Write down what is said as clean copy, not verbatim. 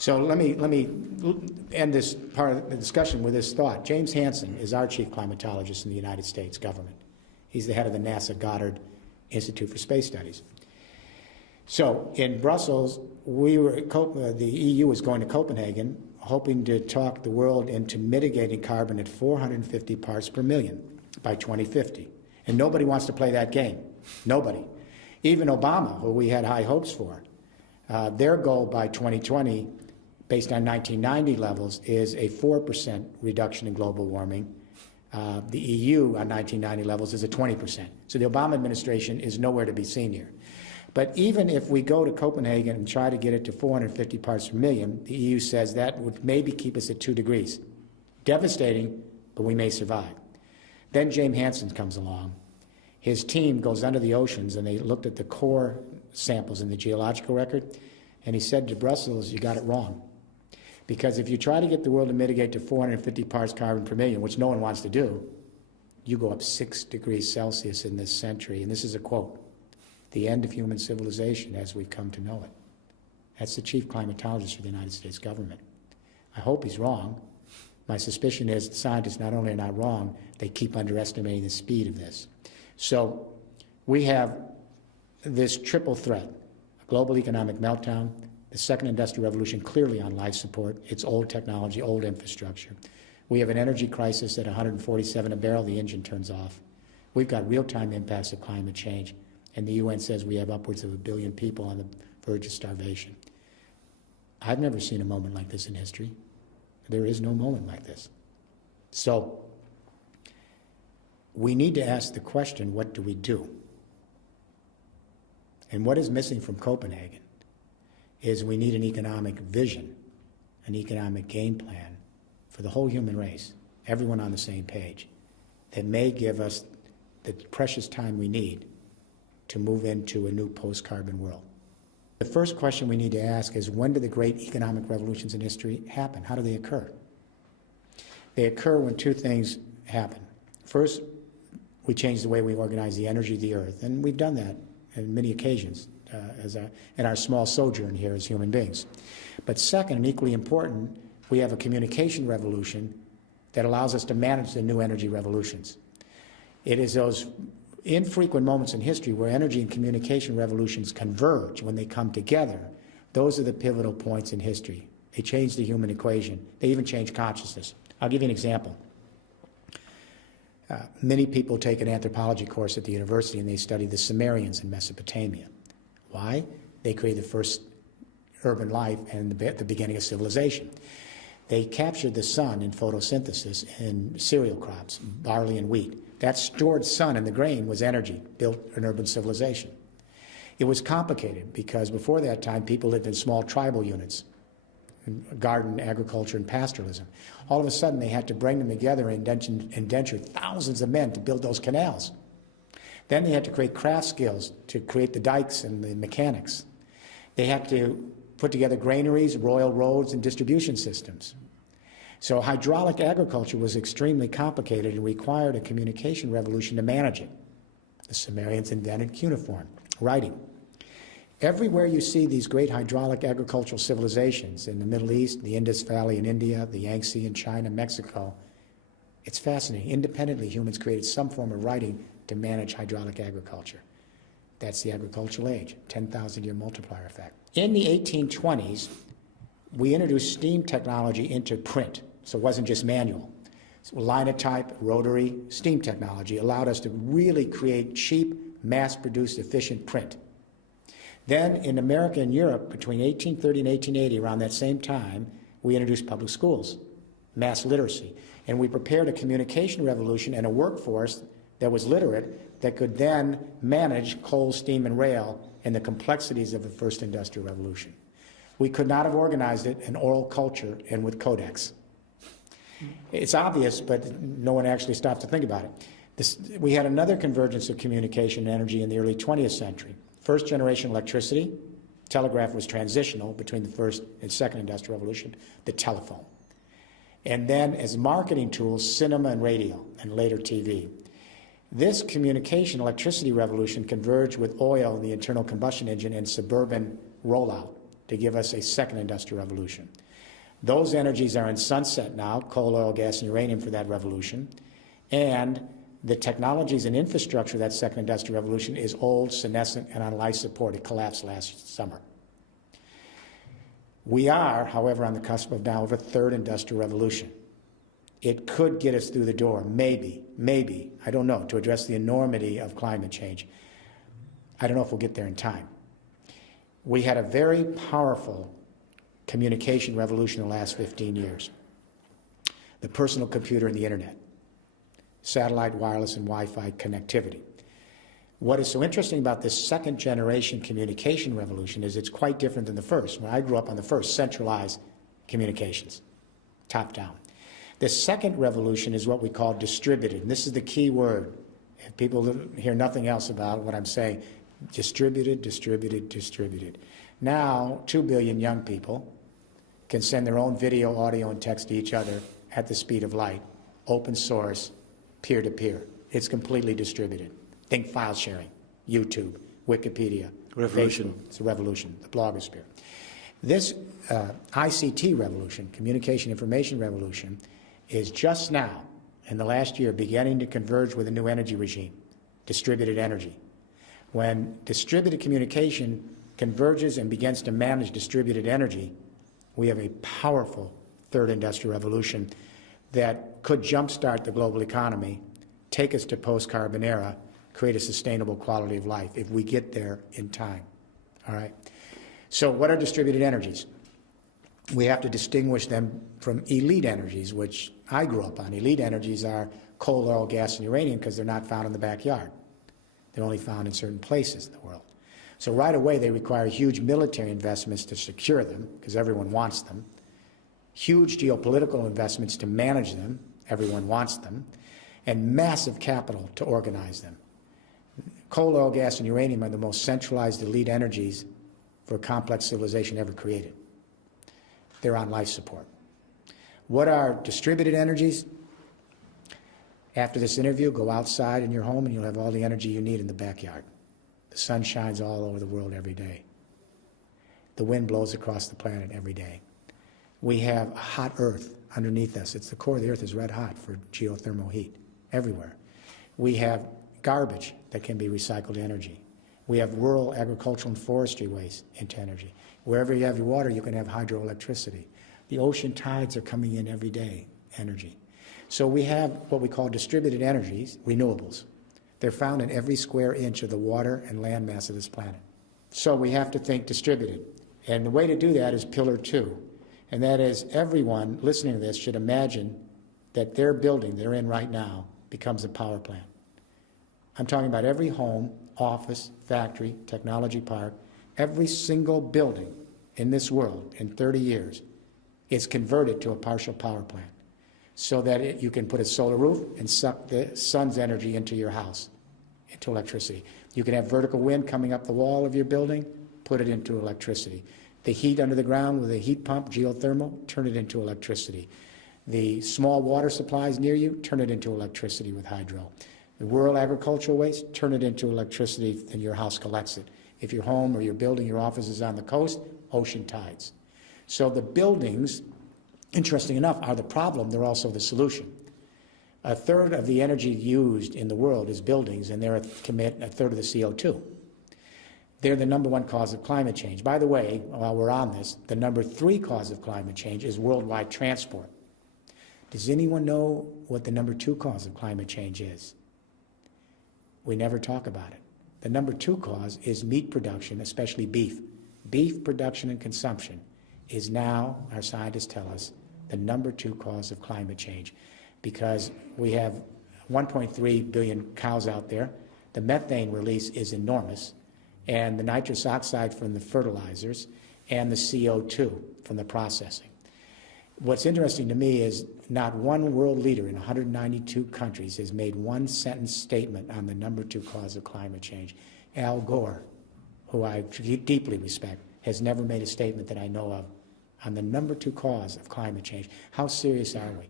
So let me end this part of the discussion with this thought. James Hansen is our chief climatologist in the United States government. He's the head of the NASA Goddard Institute for Space Studies. So in Brussels, the EU was going to Copenhagen, hoping to talk the world into mitigating carbon at 450 parts per million by 2050. And nobody wants to play that game. Nobody. Even Obama, who we had high hopes for, their goal by 2020, based on 1990 levels, is a 4% reduction in global warming. The EU on 1990 levels is a 20%. So the Obama administration is nowhere to be seen here. But even if we go to Copenhagen and try to get it to 450 parts per million, the EU says that would maybe keep us at 2 degrees. Devastating, but we may survive. Then James Hansen comes along. His team goes under the oceans, and they looked at the core samples in the geological record, and he said to Brussels, you got it wrong. Because if you try to get the world to mitigate to 450 parts carbon per million, which no one wants to do, you go up 6 degrees Celsius in this century. And this is a quote, the end of human civilization as we've come to know it. That's the chief climatologist for the United States government. I hope he's wrong. My suspicion is the scientists not only are not wrong, they keep underestimating the speed of this. So we have this triple threat, a global economic meltdown, the second industrial revolution clearly on life support, it's old technology, old infrastructure. We have an energy crisis at 147 a barrel, the engine turns off. We've got real-time impacts of climate change, and the UN says we have upwards of 1 billion people on the verge of starvation. I've never seen a moment like this in history. There is no moment like this. So we need to ask the question, what do we do? And what is missing from Copenhagen is we need an economic vision, an economic game plan for the whole human race, everyone on the same page, that may give us the precious time we need to move into a new post-carbon world. The first question we need to ask is, when do the great economic revolutions in history happen? How do they occur? They occur when two things happen. First, we change the way we organize the energy of the earth, and we've done that on many occasions in our small sojourn here as human beings. But second, and equally important, we have a communication revolution that allows us to manage the new energy revolutions. It is those infrequent moments in history where energy and communication revolutions converge. When they come together, those are the pivotal points in history. They change the human equation. They even change consciousness. I'll give you an example. Many people take an anthropology course at the university and they study the Sumerians in Mesopotamia. Why? They created the first urban life and the beginning of civilization. They captured the sun in photosynthesis in cereal crops, barley and wheat. That stored sun in the grain was energy, built an urban civilization. It was complicated because before that time, people lived in small tribal units, garden, agriculture, and pastoralism. All of a sudden, they had to bring them together and indenture thousands of men to build those canals. Then they had to create craft skills to create the dikes and the mechanics. They had to put together granaries, royal roads, and distribution systems. So hydraulic agriculture was extremely complicated and required a communication revolution to manage it. The Sumerians invented cuneiform, writing. Everywhere you see these great hydraulic agricultural civilizations in the Middle East, the Indus Valley in India, the Yangtze in China, Mexico, it's fascinating. Independently, humans created some form of writing to manage hydraulic agriculture. That's the agricultural age, 10,000-year multiplier effect. In the 1820s, we introduced steam technology into print, so it wasn't just manual. So linotype, rotary, steam technology allowed us to really create cheap, mass-produced, efficient print. Then in America and Europe, between 1830 and 1880, around that same time, we introduced public schools, mass literacy, and we prepared a communication revolution and a workforce that was literate that could then manage coal, steam, and rail and the complexities of the first industrial revolution. We could not have organized it in oral culture and with codex. It's obvious, but no one actually stopped to think about it. We had another convergence of communication and energy in the early 20th century. First generation electricity, telegraph was transitional between the first and second industrial revolution, the telephone. And then as marketing tools, cinema and radio, and later TV. This communication electricity revolution converged with oil and the internal combustion engine and suburban rollout to give us a second industrial revolution. Those energies are in sunset now, coal, oil, gas, and uranium for that revolution. And the technologies and infrastructure of that second industrial revolution is old, senescent, and on life support. It collapsed last summer. We are, however, on the cusp of now of a third industrial revolution. It could get us through the door, maybe, I don't know, to address the enormity of climate change. I don't know if we'll get there in time. We had a very powerful communication revolution in the last 15 years. The personal computer and the internet, satellite, wireless, and Wi-Fi connectivity. What is so interesting about this second generation communication revolution is it's quite different than the first. When I grew up on the first, centralized communications, top down. The second revolution is what we call distributed, and this is the key word. If people hear nothing else about what I'm saying, distributed, distributed, distributed. Now, 2 billion young people can send their own video, audio, and text to each other at the speed of light, open source, peer-to-peer. It's completely distributed. Think file sharing, YouTube, Wikipedia, revolution. Facebook. It's a revolution, the blogosphere. This ICT revolution, communication information revolution, is just now, in the last year, beginning to converge with a new energy regime, distributed energy. When distributed communication converges and begins to manage distributed energy, we have a powerful third industrial revolution that could jumpstart the global economy, take us to post-carbon era, create a sustainable quality of life if we get there in time. All right? So what are distributed energies? We have to distinguish them from elite energies, which I grew up on. Elite energies are coal, oil, gas, and uranium because they're not found in the backyard. They're only found in certain places in the world. So right away they require huge military investments to secure them because everyone wants them, huge geopolitical investments to manage them, everyone wants them, and massive capital to organize them. Coal, oil, gas, and uranium are the most centralized elite energies for a complex civilization ever created. They're on life support. What are distributed energies? After this interview, go outside in your home and you'll have all the energy you need in the backyard. The sun shines all over the world every day. The wind blows across the planet every day. We have a hot earth underneath us. It's the core of the earth is red hot for geothermal heat everywhere. We have garbage that can be recycled energy. We have rural agricultural and forestry waste into energy. Wherever you have your water, you can have hydroelectricity. The ocean tides are coming in every day, energy. So we have what we call distributed energies, renewables. They're found in every square inch of the water and land mass of this planet. So we have to think distributed. And the way to do that is pillar 2. And that is everyone listening to this should imagine that their building they're in right now becomes a power plant. I'm talking about every home, office, factory, technology park, every single building in this world in 30 years is converted to a partial power plant so that you can put a solar roof and suck the sun's energy into your house, into electricity. You can have vertical wind coming up the wall of your building, put it into electricity. The heat under the ground with a heat pump, geothermal, turn it into electricity. The small water supplies near you, turn it into electricity with hydro. The rural agricultural waste, turn it into electricity and your house collects it. If your home or your building, your office is on the coast, ocean tides. So the buildings, interesting enough, are the problem, they're also the solution. A third of the energy used in the world is buildings, and they commit a third of the CO2. They're the #1 cause of climate change. By the way, while we're on this, the #3 cause of climate change is worldwide transport. Does anyone know what the #2 cause of climate change is? We never talk about it. The #2 cause is meat production, especially beef. Beef production and consumption is now, our scientists tell us, the #2 cause of climate change because we have 1.3 billion cows out there. The methane release is enormous, and the nitrous oxide from the fertilizers and the CO2 from the processing. What's interesting to me is not one world leader in 192 countries has made one sentence statement on the #2 cause of climate change. Al Gore, who I deeply respect, has never made a statement that I know of on the #2 cause of climate change. How serious are we?